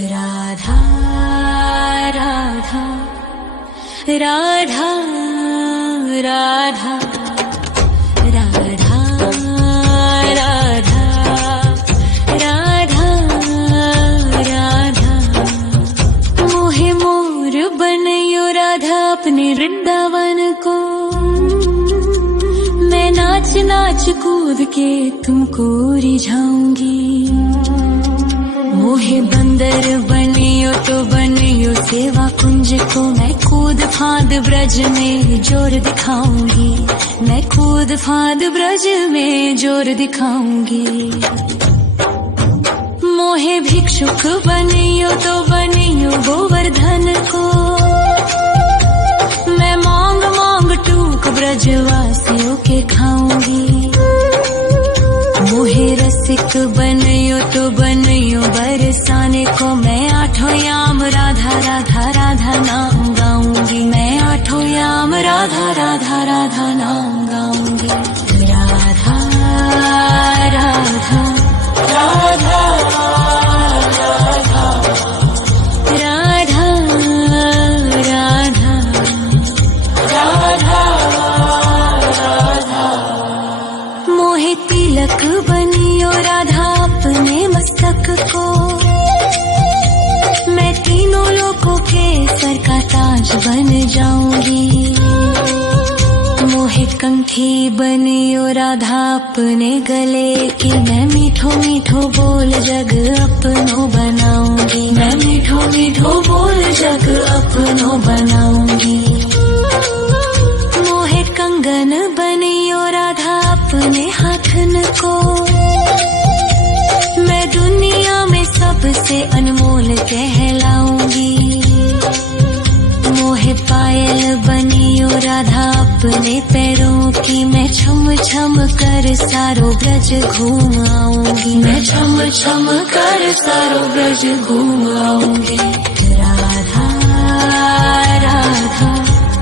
राधा राधा राधा राधा राधा राधा राधा राधा मोहे मोर बनयो राधा अपने वृंदावन को। मैं नाच नाच कूद के तुमको रिझाऊंगी। मोहे बंदर बनियो तो बनियो सेवा कुंज को। मैं कूद फांद ब्रज में जोर दिखाऊंगी। मैं कूद फांद ब्रज में जोर दिखाऊंगी। मोहे भिक्षुक बनियो तो बनियो गोवर्धन को। मैं मांग मांग टूक ब्रजवासियों के खाऊंगी। मोहे रसिक बनियो तो बनियो बरसाने को। मैं आठों याम राधा राधा राधा नाम गाऊंगी। मैं आठों याम राधा राधा राधा नाम गाऊंगी। राधा राधा राधा राधा राधा राधा राधा। मोहे तिलक बनियो राधा अपने मस्तक को। मैं तीनों लोगों के सर का ताज बन जाऊंगी। मोहे कंठी बनियो राधा अपने गले की। मैं मीठो मीठो बोल जग अपनो बनाऊंगी। मैं मीठो मीठो बोल जग अपनो बनाऊंगी। मोहे कंगन बनियो राधा अपने हाथन को। मैं दुनिया में सबसे अनमोल कहलाऊंगी। मोहे पायल बनियो राधा अपने पैरों की। मैं छम छम कर सारो ब्रज घूम आऊंगी। मैं छम छम कर सारो ब्रज घूम आऊंगी। राधा राधा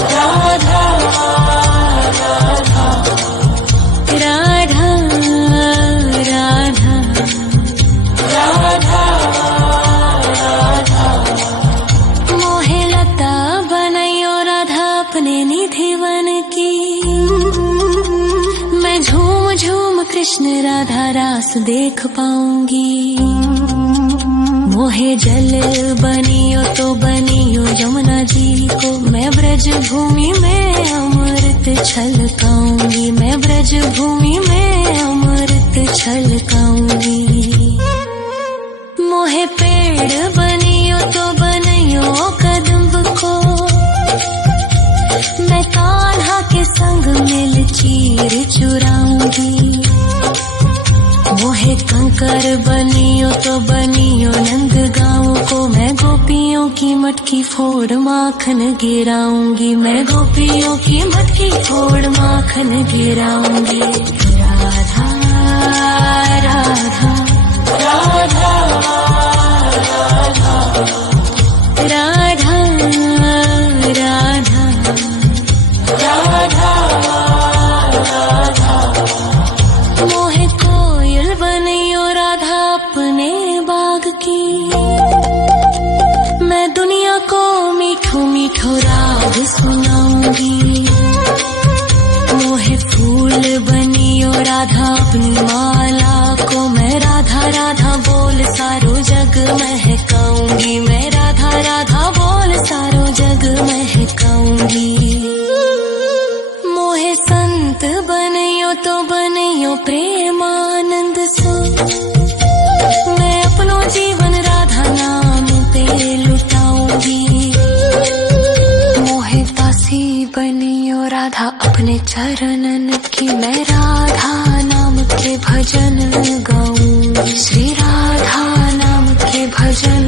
राधा राधा राधा राधा राधा। मोहे लता बनयो राधा अपने निधि वन की। मैं झूम झूम कृष्ण राधा रास देख पाऊंगी। मोहे जल बनियो तो बनियो यमुना जी को। मैं ब्रज भूमि में अमृत छलकाऊंगी। मैं ब्रज भूमि में अमृत छलकाऊंगी। मोहे पेड़ बनियो तो बनियो कदम्ब को। मैं कान्हा के संग मिल चीर चुराऊंगी। मोहे कंकर बनियो तो बनियो नंद गाँव को। मैं गोपियों की मटकी फोड़ माखन गिराऊंगी। मैं गोपियों की मटकी फोड़ माखन गिराऊंगी। राधा राधा राधा राधा राधा राधा राधा। मोहे कोयल बनियो राधा अपने बाग की। मैं दुनिया को मीठो मीठो राग सुनाऊंगी। मोहे फूल बनियो राधा अपनी माला को। मैं राधा राधा बोल सारो जग महकाऊंगी। मैं राधा राधा बोल सारो जग महकाऊंगी। मोहे संत बनियो तो बनियो प्रेमानंद सो। मैं अपनो जीवन राधा नाम पे लुटाऊंगी। मोहे दासी बनियो राधा अपने चरणन की। मैं राधा नाम के भजन गाऊंगी। श्री राधा नाम के भजन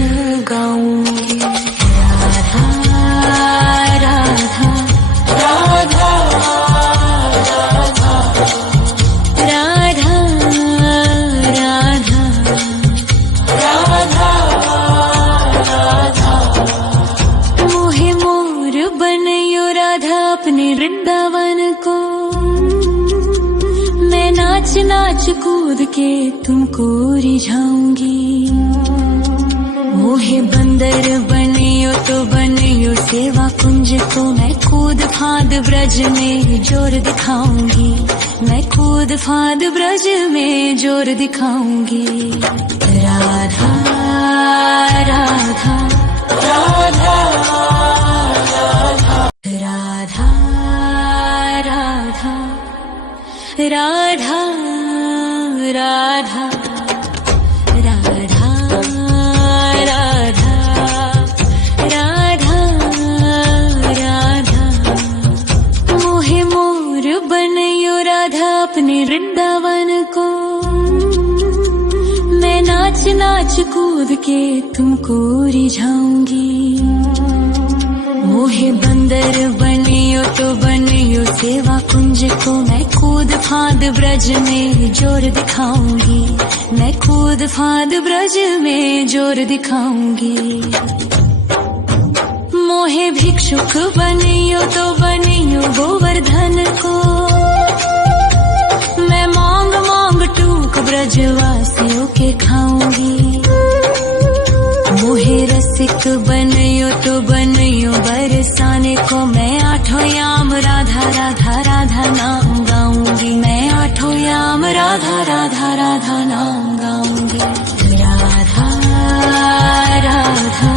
गाऊंगी। राधा राधा राधा राधा राधा राधा राधा। मोहे मोर बनयो राधा अपने वृंदावन को। मैं नाच नाच कूद के तुमको रिझाऊंगी। मोहे बंदर बनियो तो बनियो सेवा कुंज को, मैं कूद फांद ब्रज में जोर दिखाऊंगी, मैं कूद फांद ब्रज में जोर दिखाऊंगी। राधा राधा राधा राधा राधा राधा राधा राधा राधा राधा राधा। मोहे मोर बनयो राधा अपने वृंदावन को, मैं नाच नाच कूद के तुमको रिझाऊंगी। मोहे बंदर बनियो तो बनियो सेवा कुंज को, मैं कूद फांद ब्रज में जोर दिखाऊंगी, मैं कूद फांद ब्रज में जोर दिखाऊंगी। मोहे भिक्षुक बनियो तो बनियो गोवर्धन को, मैं मांग मांग टूक ब्रजवासियों के खाऊंगी। मोहे रसिक बनियो तो बनियो बरसाने को, मैं आठों याम राधा राधा राधा नाम गाऊंगी, मैं आठों याम राधा राधा राधा नाम गाऊंगी। राधा राधा राधा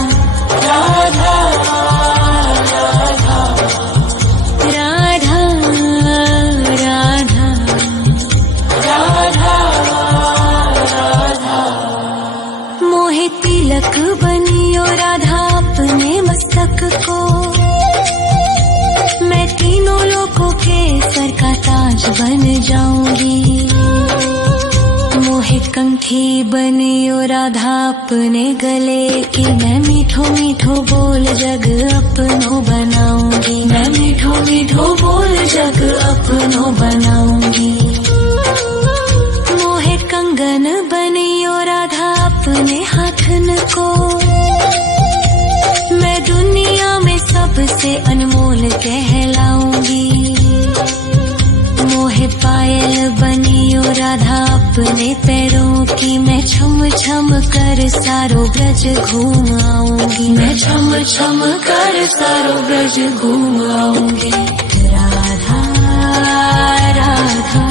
राधा राधा राधा राधा। मोहे तिलक बनियो राधा अपने मस्तक को, मैं तीनों लोगों के सर का ताज बन जाऊंगी। मोहे कंठी बनियो राधा अपने गले की, मैं मीठो मीठो बोल जग अपनो बनाऊंगी, मैं मीठो मीठो बोल जग अपनो बनाऊंगी। मोहे कंगन बनियो राधा अपने हाथन को, मैं दुनिया में सबसे अनमोल कहलाऊंगी। मोहे पायल बनियो राधा अपने पैरों की, मैं छम छम कर सारो ब्रज घूम आऊंगी, मैं छम छम कर सारो ब्रज घूम आऊंगी। राधा राधा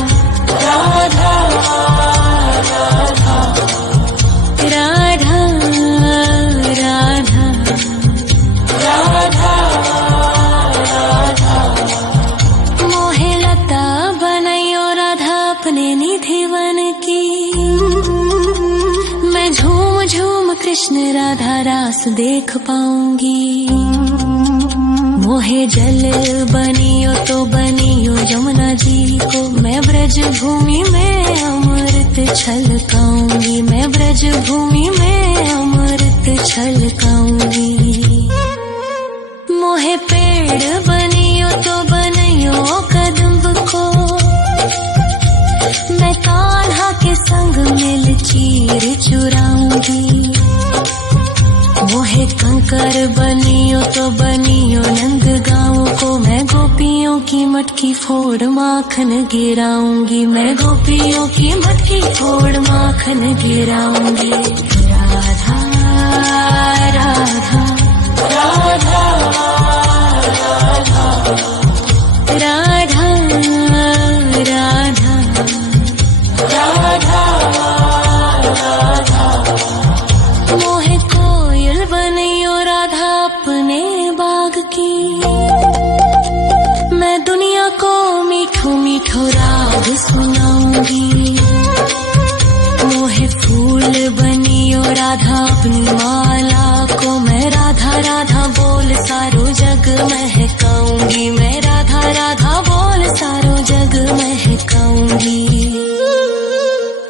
राधा राधा राधा राधा राधा। मोहे लता बनयो राधा अपने निधिवन की, मैं झूम झूम कृष्ण राधा रास देख पाऊंगी। मोहे जल बनियो तो बनियो यमुना जी को, मैं ब्रज भूमि में अमृत छलकाऊंगी, मैं ब्रज भूमि में अमृत छलकाऊंगी। मोहे पेड़ बनियो तो बनियो कदम्ब को, मैं कान्हा के संग मिल चीर चुराऊंगी। मोहे कंकर बनियो तो बनियो नंद गाँव को, मैं गोपियों की मटकी फोड़ माखन गिराऊंगी, मैं गोपियों की मटकी फोड़ माखन गिराऊंगी। राधा राधा राधा राधा राधा राधा राधा। मोहे कोयल बनियो राधा अपने बाग की, मैं दुनिया को मीठो मीठो राग सुनाऊंगी। मोहे फूल बनियो राधा अपनी माला को, मैं राधा राधा बोल सारो जग महकाऊंगी, मैं राधा राधा बोल सारो जग महकाऊंगी।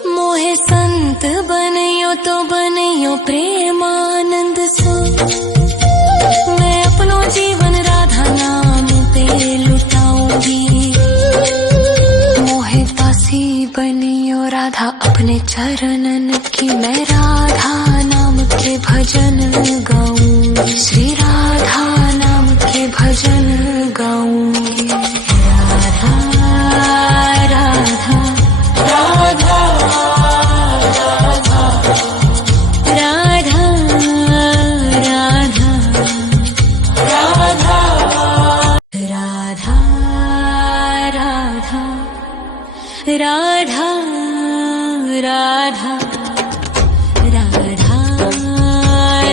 मोहे संत बनियो तो बनियो प्रेमानंद सो, मैं अपनो जीवन राधा नाम पे लुटाऊंगी। मोहे दासी बनियो राधा अपने चरणन की, मैं राधा नाम के भजन गाऊंगी, श्री राधा नाम के भजन गाऊंगी। राधा राधा राधा राधा राधा राधा राधा राधा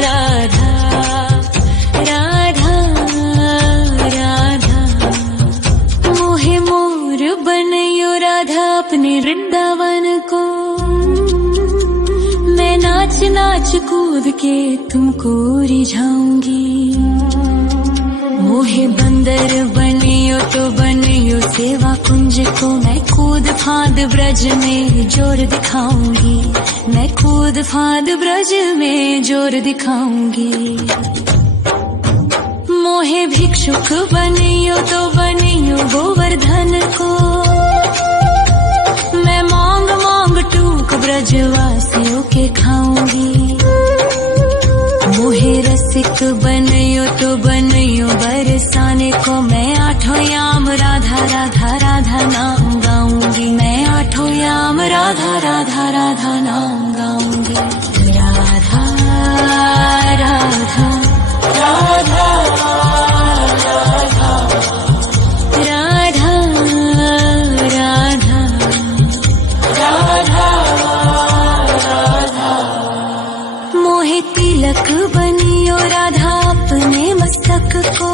राधा राधा राधा मोहे मोर बनयो राधा अपने वृंदावन को। मैं नाच नाच कूद के तुमको रिझाऊंगी। मोहे बंदर बनियो तो बनियो सेवा कुंज को। मैं कूद फांद ब्रज में जोर दिखाऊंगी। मैं कूद फांद ब्रज में जोर दिखाऊंगी। मोहे भिक्षुक बनियो तो बनियो गोवर्धन को। मैं मांग मांग टूक ब्रजवासियों के खाऊंगी। मोहे रसिक बनियो तो बनियो बरसाने को। मैं आठों याम राधा राधा राधा नाम गाऊंगी। मैं आठों याम राधा राधा राधा नाम गाऊंगी। राधा राधा राधा राधा राधा राधा राधा मोहे तिलक बनियो राधा अपने मस्तक को।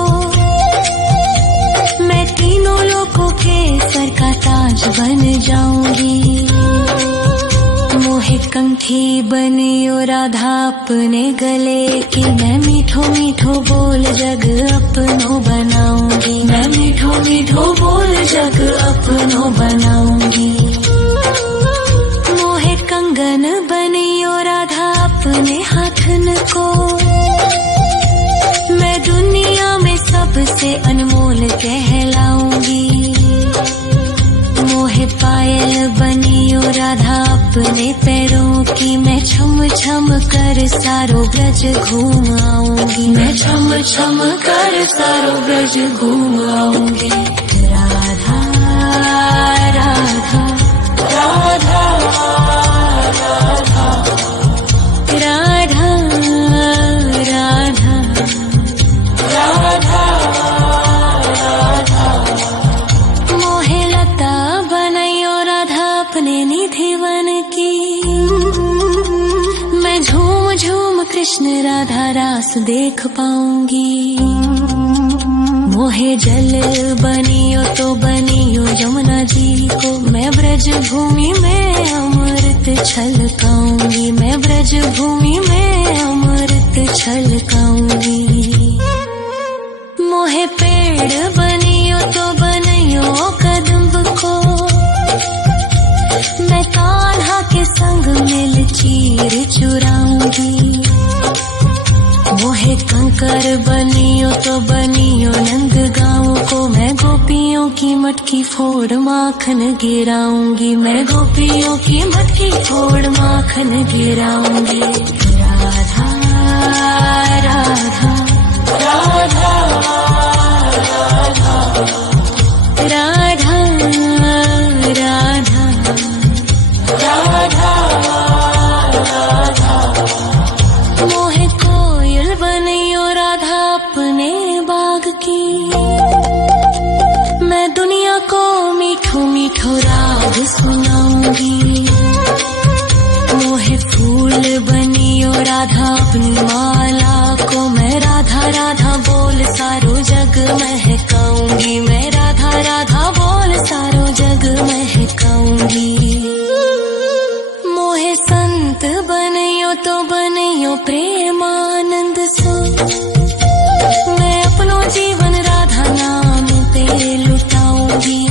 मैं तीनों लोगों के सर का ताज बन जाऊंगी। मोहे कंठी बनियो राधा अपने गले की। मैं मीठो मीठो बोल जग अपनो बनाऊंगी। मैं मीठो मीठो बोल जग अपनो बनाऊंगी। मोहे कंगन बनियो राधा अपने हाथन को। मैं दुनिया में सबसे अनमोल कहलाऊंगी। मोहे पायल बनियो राधा अपने पैरों की। मैं छम छम कर सारो ब्रज घूम आऊंगी। मैं छम छम कर सारो ब्रज घूम आऊंगी। राधा राधा राधा राधा राधा राधा राधा राधा मोहे लता बनयो राधा अपने निधि वन की। मैं झूम झूम कृष्ण राधा रास देख पाऊंगी। मोहे जल बनियो तो बनियो यमुना जी को। मैं ब्रज भूमि में अमृत छलकाऊंगी। मैं ब्रज भूमि में अमृत छलकाऊंगी। मोहे पेड़ बनियो तो बनियो कदम्ब को। मैं कान्हा के संग मिल चीर चुराऊंगी। मोहे कंकर बनियो तो बनियो नंद गाँव को। मैं गोपियों की मटकी फोड़ माखन गिराऊंगी। मैं गोपियों की मटकी फोड़ माखन गिराऊंगी। राधा राधा राधा राधा राधा राधा राधा राधा मोहे कोयल बनियो राधा अपने बाग की। मैं दुनिया को मीठो मीठो राग सुनाऊंगी। मोहे फूल बनियो राधा अपनी माला को। मैं राधा राधा बोल सारो जग महकाऊंगी। मैं राधा राधा बोल सारो जग महकाऊंगी। मोहे संत बनियो तो बनियो प्रेमानंद सो। मैं अपनो जीवन राधा नाम पे लुटाऊंगी।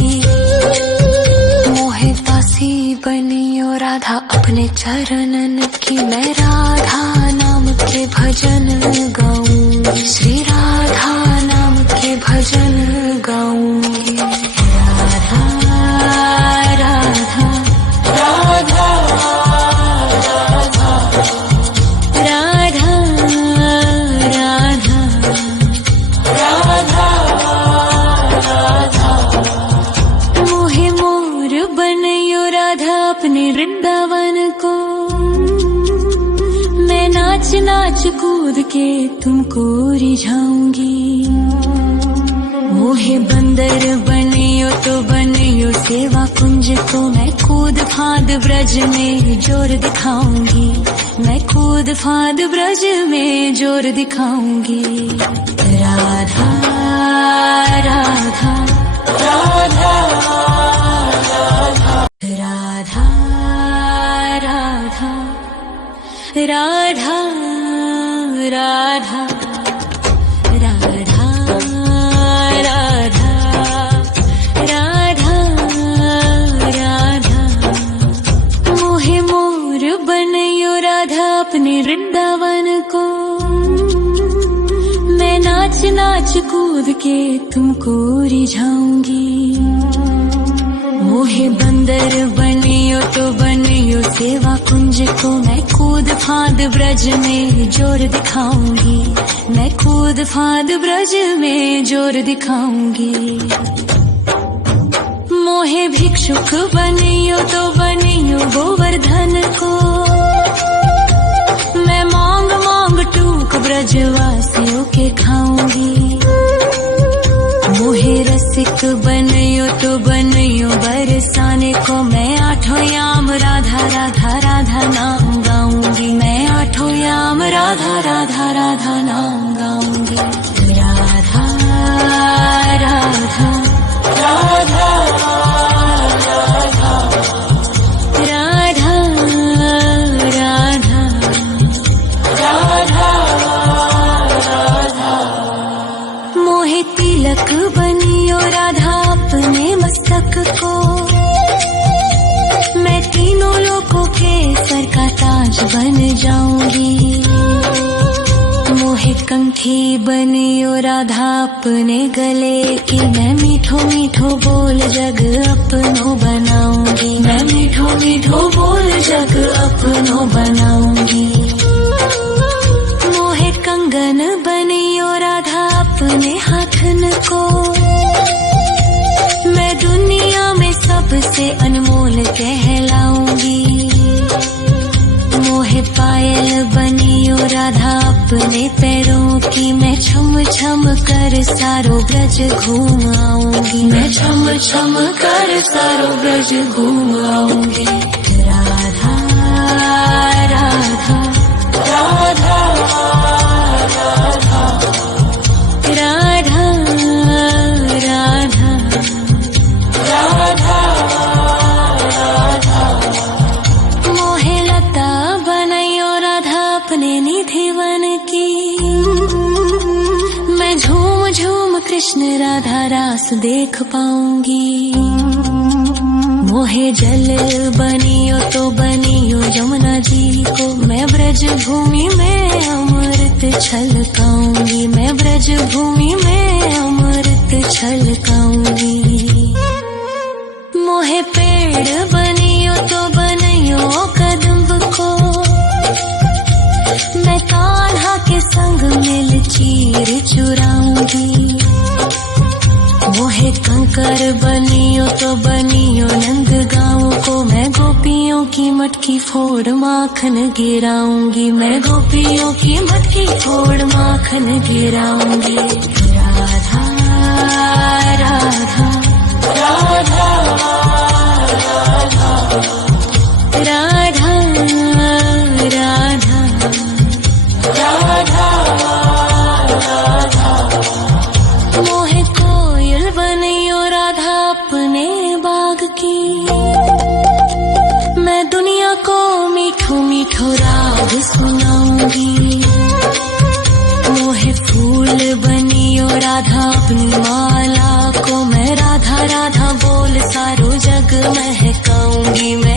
मोहे दासी बनियो राधा अपने चरणन की। मैं राधा नाम के भजन गाऊंगी। श्री राधा नाम के भजन गाऊंगी। राधा राधा राधा राधा राधा राधा राधा राधा मोहे मोर बनयो राधा अपने वृंदावन को। मैं नाच नाच कूद के तुमको रिझाऊंगी। मोहे बंदर बनियो तो बनियो सेवा कुंज को, मैं कूद फांद ब्रज में जोर दिखाऊंगी, मैं कूद फांद ब्रज में जोर दिखाऊंगी। राधा राधा राधा राधा राधा राधा राधा राधा राधा राधा राधा। मोहे मोर बनयो राधा अपने वृंदावन को, मैं नाच नाच कूद के तुमको रिझाऊंगी। मोहे बंदर बनियो तो बनियो सेवा कुंज को, मैं कूद फांद ब्रज में जोर दिखाऊंगी, मैं कूद फांद ब्रज में जोर दिखाऊंगी। मोहे भिक्षुक बनियो तो बनियो गोवर्धन को, मैं मांग मांग टूक ब्रजवासियों के खाऊंगी। मोहे रसिक बनियो तो बनियो बरसाने को, मैं आठों याम राधा राधा राधा नाम गाऊंगी, मैं आठों याम राधा राधा राधा नाम गाऊंगी। राधा राधा राधा राधा राधा राधा राधा। मोहे तिलक बनियो राधा अपने मस्तक को, मैं तीनों लोगों के सर का ताज बन जाऊंगी। मोहे कंठी बनियो राधा अपने गले की, मैं मीठो मीठो बोल जग अपनो बनाऊंगी, मैं मीठो मीठो बोल जग अपनो बनाऊंगी। मोहे कंगन बनियो राधा अपने हाथन को, मैं दुनिया में सबसे अनमोल कहलाऊंगी। मोहे पायल बनियो राधा अपने पैरों की, मैं छम छम कर सारो ब्रज घूम आऊंगी, मैं छम छम कर सारो ब्रज घूम आऊंगी। राधा राधा राधा राधा राधा राधा राधा। मोहे लता बनयो राधा अपने निधि वन की, मैं झूम झूम कृष्ण राधा रास देख पाऊंगी। मोहे जल बनियो तो बनियो यमुना जी को, मैं ब्रज भूमि में अमृत छलकाऊंगी, मैं ब्रज भूमि में अमृत छलकाऊंगी। मोहे पेड़ बनियो तो बनियो कदम्ब को, मैं कान्हा के संग मिल चीर चुराऊंगी। मोहे कंकर बनियो तो बनियो नंद गाँव को, मैं गोपियों की मटकी फोड़ माखन गिराऊंगी, मैं गोपियों की मटकी फोड़ माखन गिराऊंगी। राधा राधा राधा राधा राधा राधा राधा। मोहे कोयल बनियो राधा अपने बाग की, मैं दुनिया को मीठो मीठो राग सुनाऊंगी। मोहे फूल बनियो राधा अपनी माला को, मैं राधा राधा बोल सारो जग महकाऊंगी, मैं